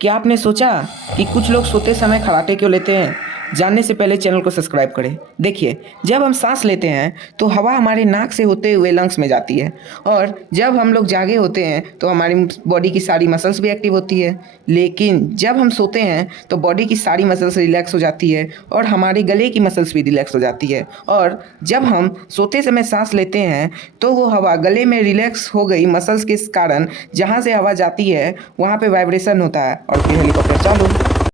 क्या आपने सोचा कि कुछ लोग सोते समय खर्राटे क्यों लेते हैं? जानने से पहले चैनल को सब्सक्राइब करें। देखिए, जब हम सांस लेते हैं तो हवा हमारे नाक से होते हुए लंग्स में जाती है, और जब हम लोग जागे होते हैं तो हमारी बॉडी की सारी मसल्स भी एक्टिव होती है। लेकिन जब हम सोते हैं तो बॉडी की सारी मसल्स रिलैक्स हो जाती है और हमारे गले की मसल्स भी रिलैक्स हो जाती है। और जब हम सोते समय सांस लेते हैं तो वो हवा गले में रिलैक्स हो गई मसल्स के कारण जहाँ से हवा जाती है वहाँ पे वाइब्रेशन होता है और फिर हेलीकॉप्टर चालू।